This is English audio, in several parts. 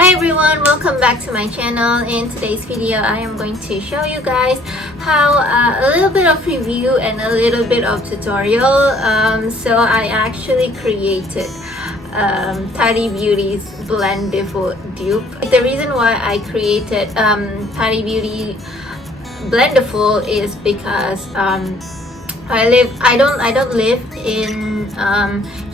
Hi everyone, welcome back to my channel. In today's video I am going to show you guys how a little bit of review and a little bit of tutorial. So I actually created TATI Beauty's Blendiful dupe. The reason why I created TATI Beauty Blendiful is because I don't live in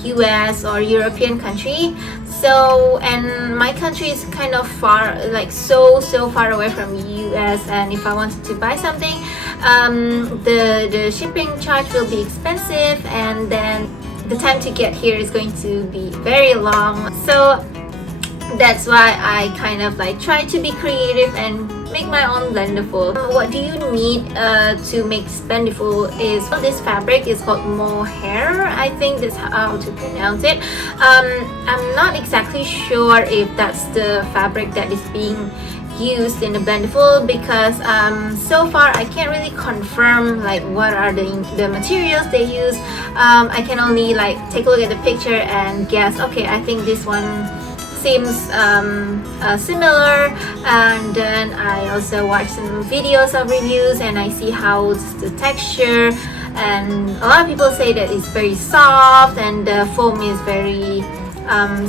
US or European country, so and my country is kind of far, like so far away from US, and if I wanted to buy something, the shipping charge will be expensive, and then the time to get here is going to be very long. So that's why I kind of like try to be creative and make my own blendiful. What do you need to make blendiful is this fabric is called Mohair. I think that's how to pronounce it. I'm not exactly sure if that's the fabric that is being used in the blendiful, because so far I can't really confirm like what are the materials they use. I can only like take a look at the picture and guess, okay, I think this one seems similar, and then I also watch some videos of reviews and I see how's the texture, and a lot of people say that it's very soft and the foam is very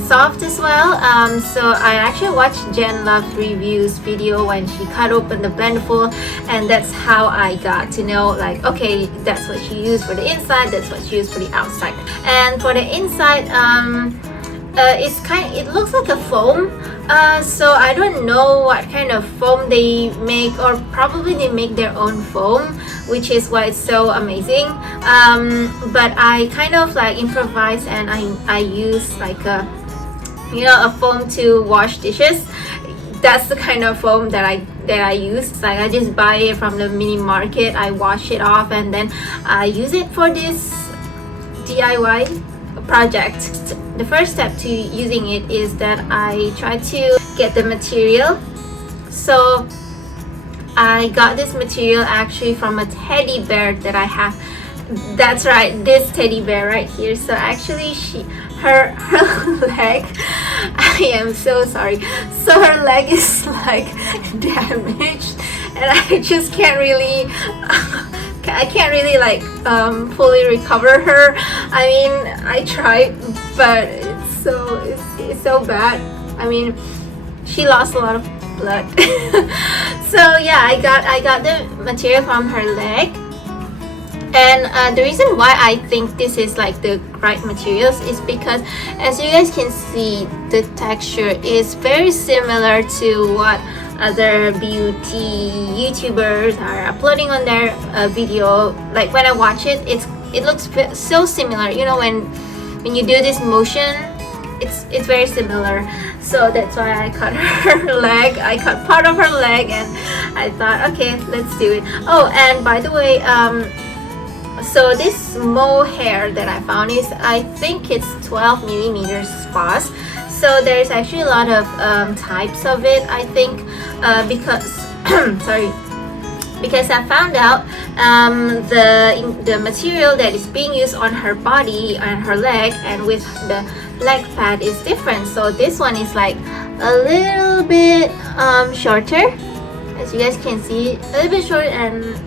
soft as well. So I actually watched Jen Love's reviews video when she cut open the blendiful, and that's how I got to know, like, okay, that's what she used for the inside, that's what she used for the outside. And for the inside, it looks like a foam, so I don't know what kind of foam they make, or probably they make their own foam, which is why it's so amazing. But I kind of like improvise, and I use like a foam to wash dishes. That's the kind of foam that I use. It's like I just buy it from the mini market, I wash it off, and then I use it for this DIY project. The first step to using it is that I try to get the material. So I got this material actually from a teddy bear that I have. That's right, this teddy bear right here. So actually her leg, I am so sorry, so her leg is like damaged, and I just can't really like fully recover her. I mean, I tried, but it's so bad. I mean, she lost a lot of blood. So yeah, I got the material from her leg, and the reason why I think this is like the right materials is because, as you guys can see, the texture is very similar to what other beauty YouTubers are uploading on their video. Like when I watch it, it looks so similar. You know, when you do this motion, it's very similar. So that's why I cut her leg. I cut part of her leg, and I thought, okay, let's do it. Oh, and by the way, so this mohair that I found is, I think it's 12 millimeters sparse. So there's actually a lot of types of it, I think, because sorry, because I found out the material that is being used on her body and her leg and with the leg pad is different. So this one is like a little bit shorter, as you guys can see, a little bit shorter, and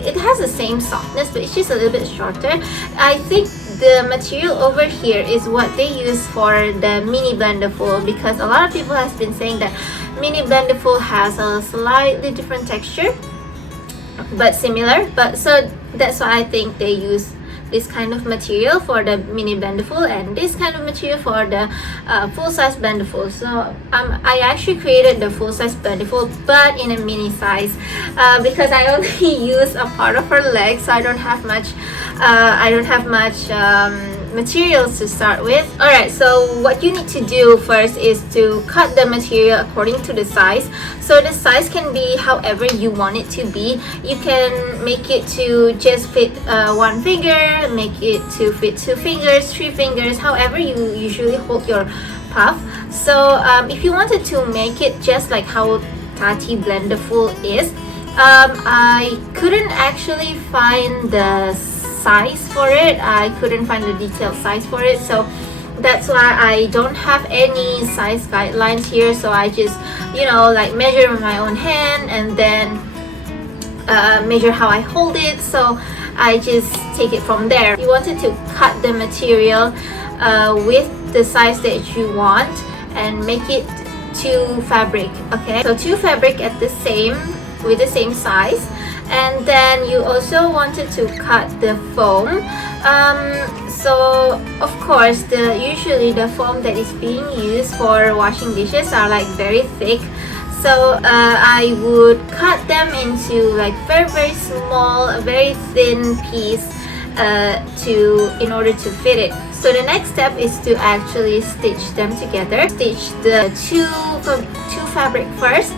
it has the same softness, but it's just a little bit shorter. I think the material over here is what they use for the mini blendiful, because a lot of people has been saying that mini blendiful has a slightly different texture but similar. But so that's why I think they use this kind of material for the mini blendiful and this kind of material for the full-size blendiful. So I actually created the full-size blendiful but in a mini size, because I only use a part of her leg, so I don't have much materials to start with. Alright, so what you need to do first is to cut the material according to the size. So the size can be however you want it to be. You can make it to just fit one finger, make it to fit 2 fingers, 3 fingers, however you usually hold your puff. So if you wanted to make it just like how TATI Blendiful is, I couldn't actually find the size for it. I couldn't find the detailed size for it. So that's why I don't have any size guidelines here. So I just, you know, like measure with my own hand and then measure how I hold it. So I just take it from there. You wanted to cut the material with the size that you want and make it 2 fabric. Okay, so 2 fabric at the same with the same size. And then you also wanted to cut the foam. So of course usually the foam that is being used for washing dishes are like very thick. So I would cut them into like very small, very thin piece in order to fit it. So the next step is to actually stitch them together. Stitch the two fabric first.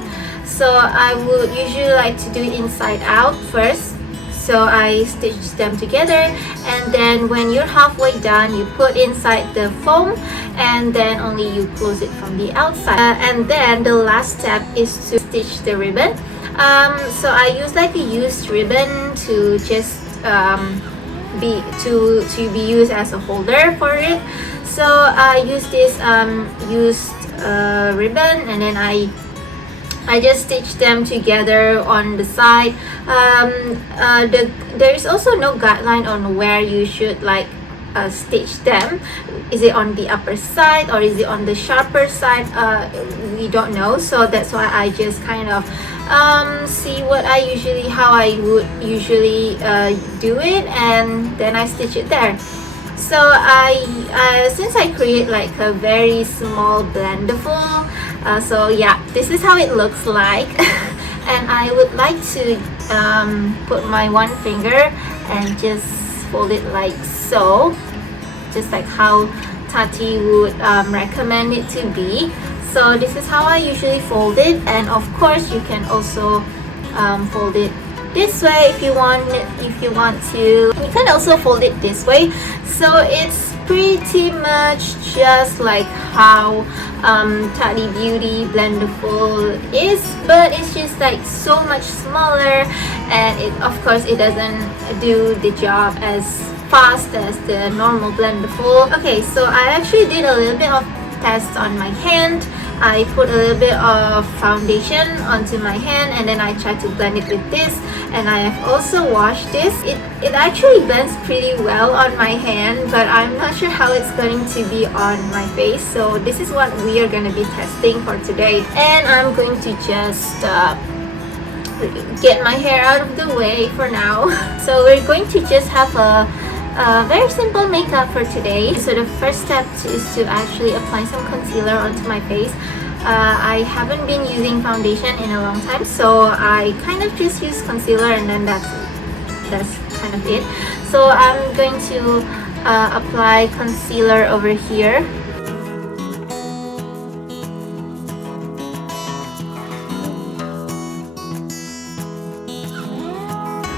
So I would usually like to do it inside out first. So I stitch them together, and then when you're halfway done, you put inside the foam, and then only you close it from the outside. And then the last step is to stitch the ribbon. So I use like a used ribbon to just be used as a holder for it. So I use this used ribbon, and then I just stitch them together on the side. There is also no guideline on where you should like stitch them. Is it on the upper side or is it on the sharper side? We don't know. So that's why I just kind of see how I would usually do it, and then I stitch it there. So since I create like a very small blendiful, so yeah, this is how it looks like. And I would like to put my one finger and just fold it like so, just like how Tati would recommend it to be. So this is how I usually fold it, and of course you can also fold it this way if you want to. You can also fold it this way. So it's pretty much just like how TATI Beauty Blendiful is, but it's just like so much smaller, and of course it doesn't do the job as fast as the normal Blendiful. Okay, so I actually did a little bit of test on my hand. I put a little bit of foundation onto my hand, and then I tried to blend it with this, and I have also washed this. It actually blends pretty well on my hand, but I'm not sure how it's going to be on my face. So this is what we are going to be testing for today, and I'm going to just get my hair out of the way for now. So we're going to just have a very simple makeup for today. So the first step is to actually apply some concealer onto my face. I haven't been using foundation in a long time, so I kind of just use concealer, and then that's kind of it. So I'm going to apply concealer over here.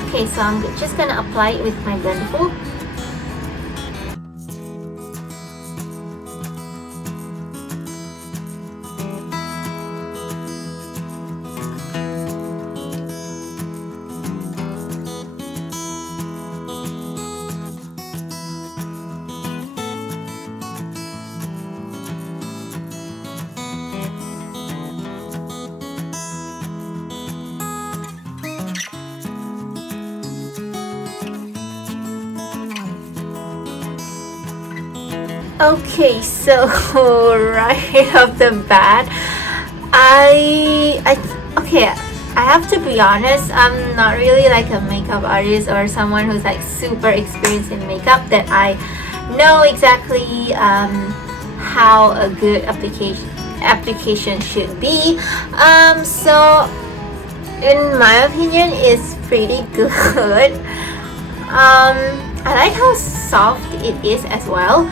Okay, so I'm just gonna apply it with my Blendiful. Okay, so right off the bat, I have to be honest, I'm not really like a makeup artist or someone who's like super experienced in makeup that I know exactly how a good application should be. So in my opinion, it's pretty good. I like how soft it is as well.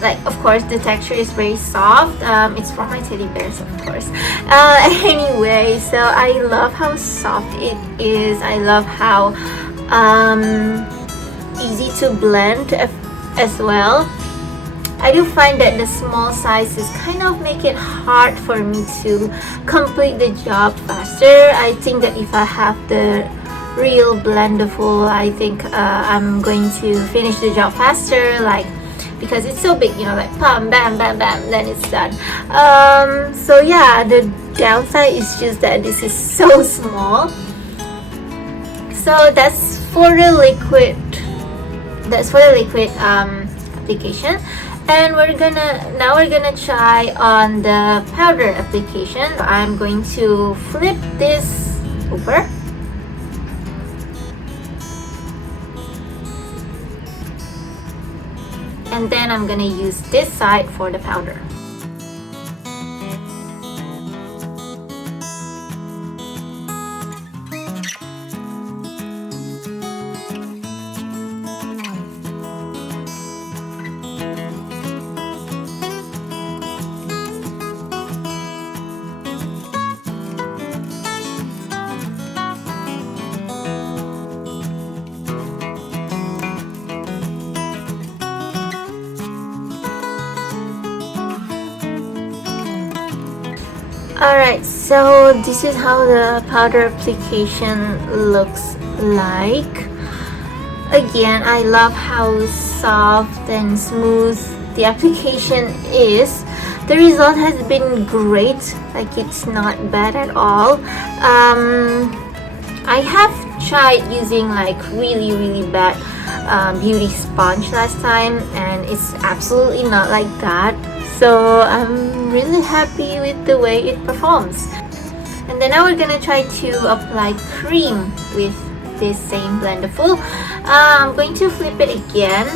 Like, of course, the texture is very soft. It's from my teddy bears, of course. Anyway, so I love how soft it is. I love how easy to blend as well. I do find that the small sizes kind of make it hard for me to complete the job faster. I think that if I have the real Blendiful, I think I'm going to finish the job faster. Like because it's so big, you know, like bam, bam, bam, bam, then it's done. So yeah, the downside is just that this is so small. So that's for the liquid. Application. And we're gonna try on the powder application. I'm going to flip this over. And then I'm gonna use this side for the powder. Alright, so this is how the powder application looks like. Again, I love how soft and smooth the application is. The result has been great, like it's not bad at all. I have tried using like really bad beauty sponge last time, and it's absolutely not like that. So I'm really happy with the way it performs. And then now we're gonna try to apply cream with this same Blendiful. I'm going to flip it again,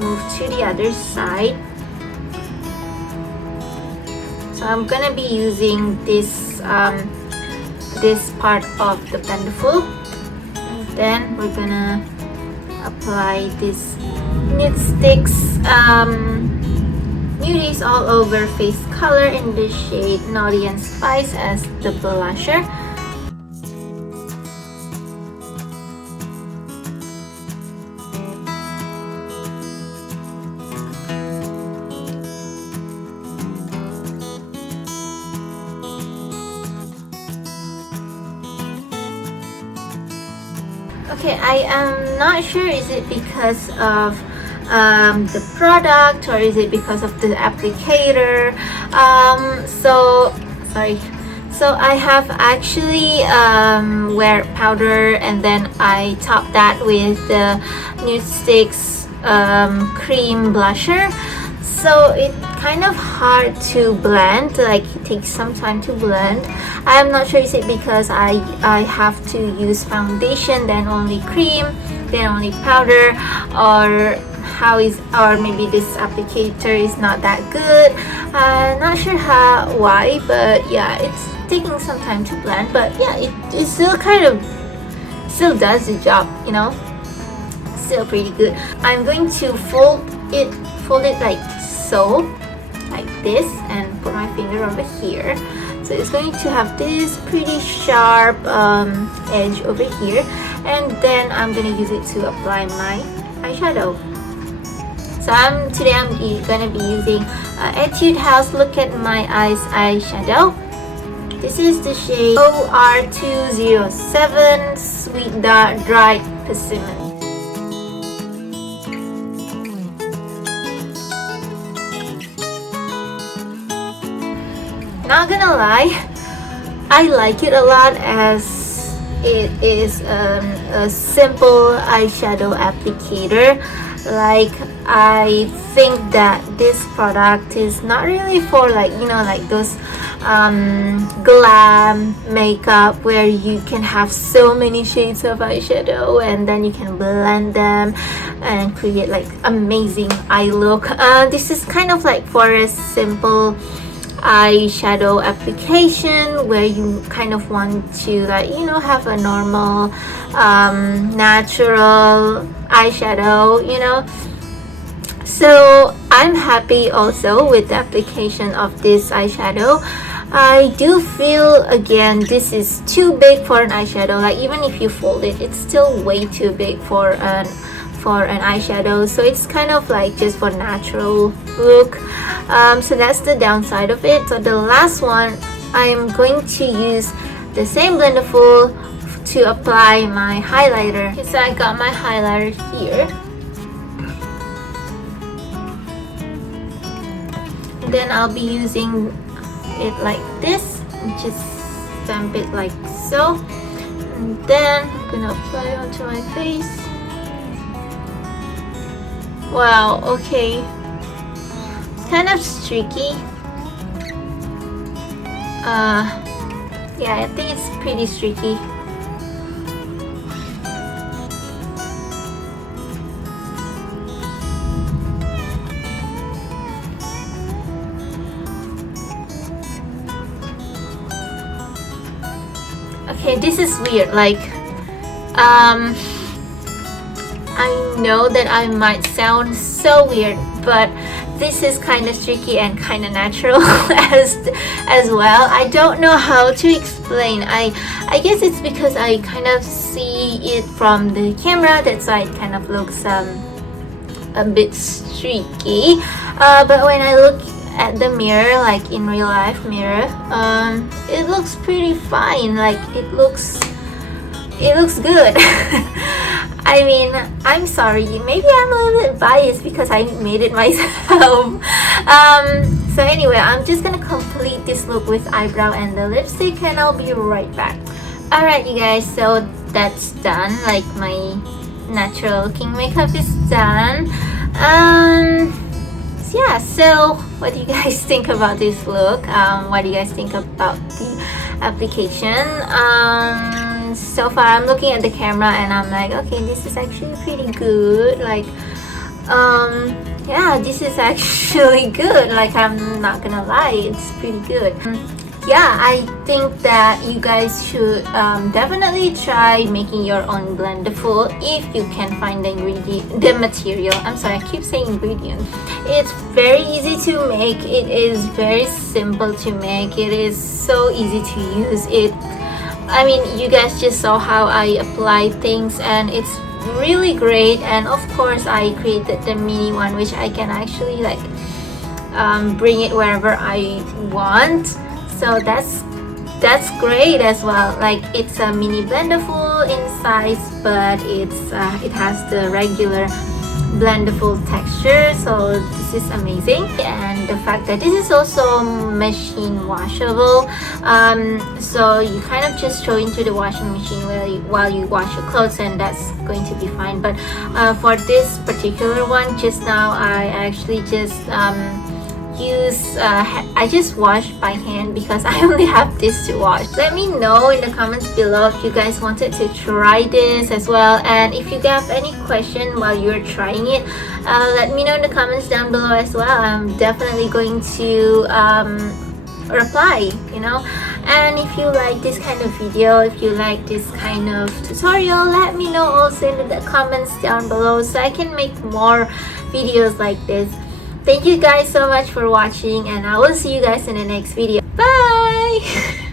move to the other side. So I'm gonna be using this this part of the Blendiful. And then we're gonna apply this knit sticks Nudies all over face color in the shade Naughty and Spice as the blusher. Okay, I am not sure, is it because of the product or is it because of the applicator? So I have actually wear powder and then I top that with the Nude Sticks cream blusher. So it's kind of hard to blend, like it takes some time to blend. I'm not sure, is it because I have to use foundation, then only cream, then only powder, or maybe this applicator is not that good. Not sure why, but yeah, it's taking some time to blend, but yeah, it still still does the job, you know, still pretty good. I'm going to fold it like so, like this, and put my finger over here. So it's going to have this pretty sharp edge over here, and then I'm gonna use it to apply my eyeshadow. So today I'm gonna be using Etude House Look at My Eyes eyeshadow. This is the shade OR207 Sweet Dark Dried Persimmon. Not gonna lie, I like it a lot as it is a simple eyeshadow applicator. Like, I think that this product is not really for, like, you know, like those glam makeup where you can have so many shades of eyeshadow and then you can blend them and create like amazing eye look. This is kind of like for a simple eyeshadow application where you kind of want to, like, you know, have a normal natural eyeshadow, you know. So I'm happy also with the application of this eyeshadow. I do feel, again, this is too big for an eyeshadow. Like, even if you fold it, it's still way too big for an eyeshadow. So it's kind of like just for natural look. So that's the downside of it. So the last one, I'm going to use the same Blendiful to apply my highlighter. Okay, so I got my highlighter here. then I'll be using it like this, just stamp it like so, and then I'm gonna apply it onto my face. Wow, okay, it's kind of streaky. Yeah, I think it's pretty streaky. Okay, this is weird. Like, I know that I might sound so weird, but this is kind of tricky and kind of natural as well. I don't know how to explain. I guess it's because I kind of see it from the camera, that's why it kind of looks a bit streaky. But when I look at the mirror, like in real life mirror, it looks pretty fine. Like it looks good. I mean, I'm sorry, maybe I'm a little bit biased because I made it myself. So anyway, I'm just gonna complete this look with eyebrow and the lipstick, and I'll be right back. Alright you guys, so that's done. Like my natural looking makeup is done. Yeah, so what do you guys think about this look? What do you guys think about the application? So far I'm looking at the camera and I'm like, okay, this is actually pretty good. Like, yeah, this is actually good. Like, I'm not gonna lie, it's pretty good. Yeah, I think that you guys should definitely try making your own Blendiful if you can find the material. I'm sorry, I keep saying ingredient. It's very easy to make. It is very simple to make. It is so easy to use. I mean, you guys just saw how I apply things, and it's really great. And of course, I created the mini one, which I can actually like bring it wherever I want. So that's great as well. Like, it's a mini Blendiful in size, but it has the regular Blendiful texture, so this is amazing. And the fact that this is also machine washable, so you kind of just throw into the washing machine while you wash your clothes, and that's going to be fine. But for this particular one, just now I actually just I just wash by hand because I only have this to wash. Let me know in the comments below if you guys wanted to try this as well, and if you have any question while you're trying it, let me know in the comments down below as well. I'm definitely going to reply, you know. And if you like this kind of video, if you like this kind of tutorial, let me know also in the comments down below so I can make more videos like this. Thank you guys so much for watching, and I will see you guys in the next video. Bye.